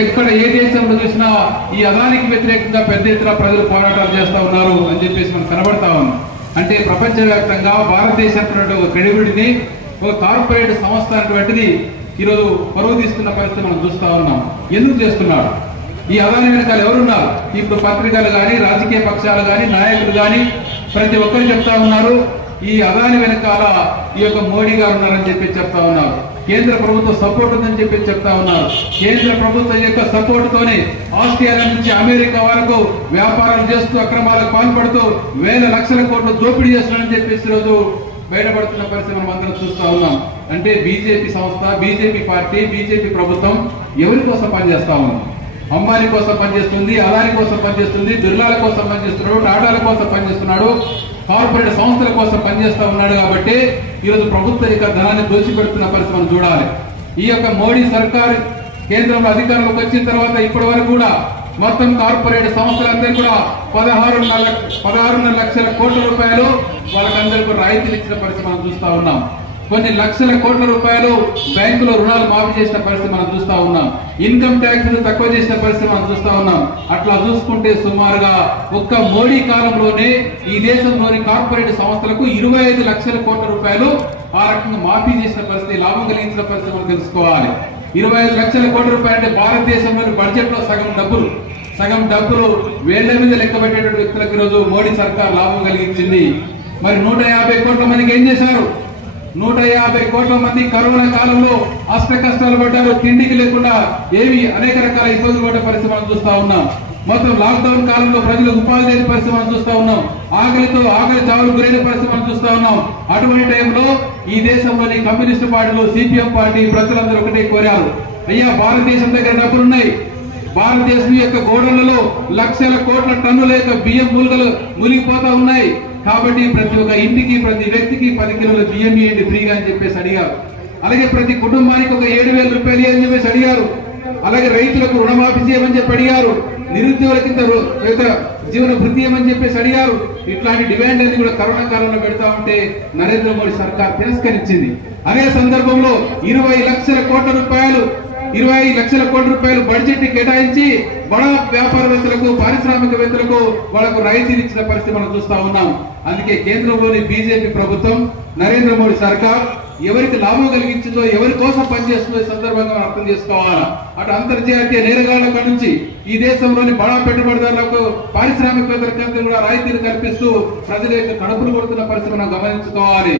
ఎక్కడ ఏ దేశంలో చూసినా ఈ అదానికి వ్యతిరేకంగా పెద్ద ఎత్తున ప్రజలు పోరాటాలు చేస్తా ఉన్నారు అని చెప్పేసి మనం కనబడతా ఉన్నాం. అంటే ప్రపంచవ్యాప్తంగా భారతదేశంలో ఒక క్రెడిబిలిటీని ఒక కార్పొరేట్ సంస్థ అటువంటిది ఈరోజు పరువు తీస్తున్న పరిస్థితి మనం చూస్తా ఉన్నాం. ఎందుకు చేస్తున్నాడు? ఈ అదాని వెనకాల ఎవరున్నారు? ఇప్పుడు పత్రికలు కానీ, రాజకీయ పక్షాలు కానీ, నాయకులు కానీ ప్రతి ఒక్కరు చెప్తా ఉన్నారు ఈ అదాని వెనకాల ఈ యొక్క మోడీ గారు ఉన్నారని చెప్పి చెప్తా ఉన్నారు. కేంద్ర ప్రభుత్వ సపోర్ట్ ఉందని చెప్పి చెప్తా ఉన్నారు. కేంద్ర ప్రభుత్వం యొక్క సపోర్ట్ తోనే ఆస్ట్రేలియా నుంచి అమెరికా వరకు వ్యాపారాలు చేస్తూ అక్రమాలకు పాల్పడుతూ వేల లక్షల కోట్లు దోపిడీ చేస్తున్నారని చెప్పేసి రోజు బయటపడుతున్న పరిస్థితి మనం అందరం చూస్తా ఉన్నాం. అంటే బీజేపీ సంస్థ, బీజేపీ పార్టీ, బీజేపీ ప్రభుత్వం ఎవరి కోసం పనిచేస్తా ఉంది? అంబానీ కోసం పనిచేస్తుంది, అదాని కోసం పనిచేస్తుంది, బిర్లాల కోసం పనిచేస్తున్నాడు, టాటాల కోసం పనిచేస్తున్నాడు, కార్పొరేట్ సంస్థల కోసం పనిచేస్తా ఉన్నాడు. కాబట్టి ఈరోజు ప్రభుత్వ యొక్క ధనాన్ని దోచిపెడుతున్న పరిస్థితి మనం చూడాలి. ఈ యొక్క మోడీ సర్కార్ కేంద్రంలో అధికారంలోకి వచ్చిన తర్వాత ఇప్పటి వరకు కూడా మొత్తం కార్పొరేట్ సంస్థలందరూ కూడా 16.5 లక్షల కోట్ల రూపాయలు వాళ్ళకందరికీ రాయితీలు ఇచ్చిన పరిస్థితి మనం చూస్తా ఉన్నాం. కొన్ని లక్షల కోట్ల రూపాయలు బ్యాంకులో రుణాలు మాఫీ చేసిన పరిస్థితి మనం చూస్తా ఉన్నాం. ఇన్కమ్ ట్యాక్స్ తక్కువ చేసిన పరిస్థితి మనం చూస్తా ఉన్నాం. అట్లా చూసుకుంటే సుమారుగా ఒక్క మోడీ కాలంలోనే ఈ దేశంలోని కార్పొరేట్ సంస్థలకు 25 లక్షల కోట్ల రూపాయలు ఆ రకంగా మాఫీ చేసిన పరిస్థితి, లాభం కలిగించిన పరిస్థితి మనం తెలుసుకోవాలి. 25 లక్షల కోట్ల రూపాయలు అంటే భారతదేశంలోని బడ్జెట్ లో సగం డబ్బులు వేళ్ల మీద లెక్క పెట్టేటువంటి వ్యక్తులకు ఈరోజు మోడీ సర్కార్ లాభం కలిగించింది. మరి 150 కోట్ల మందికి ఏం చేశారు? 150 కోట్ల మంది కరోనా కాలంలో అష్ట కష్టాలు పడ్డారు. తిండికి లేకుండా అనేక రకాల ఇబ్బందులు పడ్డ పరిస్థితి మనం చూస్తా ఉన్నాం. మొత్తం లాక్డౌన్ కాలంలో ప్రజలకు ఉపాధి లేని పరిస్థితి మనం చూస్తా ఉన్నాం. ఆకలి చావులు గురైన పరిస్థితి మనం చూస్తా ఉన్నాం. అటువంటి టైంలో ఈ దేశంలోని కమ్యూనిస్టు పార్టీలు, సిపిఎం పార్టీ ప్రజలందరూ ఒకటే కోరారు, అయ్యా భారతదేశం దగ్గర డబ్బులున్నాయి, భారతదేశం యొక్క గోడలలో లక్షల కోట్ల టన్నుల యొక్క బియ్యం మూలగలు మునిగిపోతా ఉన్నాయి. కాబట్టి ప్రతి ఒక్క ఇంటికి, ప్రతి వ్యక్తికి 10 కిలోల బియ్యం ఇవ్వండి ఫ్రీగా అని చెప్పేసి అడిగారు. అలాగే ప్రతి కుటుంబానికి ఒక 7,000 రూపాయలు అని చెప్పేసి అడిగారు. అలాగే రైతులకు రుణమాఫీ చేయమని చెప్పి అడిగారు. నిరుద్యోగుల కింద జీవన వృద్ధి చేయమని చెప్పేసి అడిగారు. ఇట్లాంటి డిమాండ్ అన్ని కూడా కరోనా కాలంలో పెడతా ఉంటే నరేంద్ర మోడీ సర్కార్ తిరస్కరించింది. అదే సందర్భంలో 20 లక్షల కోట్ల రూపాయలు బడ్జెట్ కేటాయించి బడా వ్యాపారవేత్తలకు, పారిశ్రామికవేత్తలకు వాళ్ళకు రాయితీలు ఇచ్చిన పరిస్థితి మనం చూస్తా ఉన్నాం. అందుకే కేంద్రంలోని బీజేపీ ప్రభుత్వం, నరేంద్ర మోడీ సర్కార్ ఎవరికి లాభం కలిగించిందో, ఎవరి కోసం పనిచేస్తుందో ఈ సందర్భంగా మనం అర్థం చేసుకోవాలా. అటు అంతర్జాతీయ నేరగాళ్ల నుంచి ఈ దేశంలోని బడా పెట్టుబడిదారులకు, పారిశ్రామికవేత్తలకు కూడా రాయితీలు కల్పిస్తూ ప్రజల యొక్క కడుపులు కొడుతున్న పరిస్థితి మనం గమనించుకోవాలి.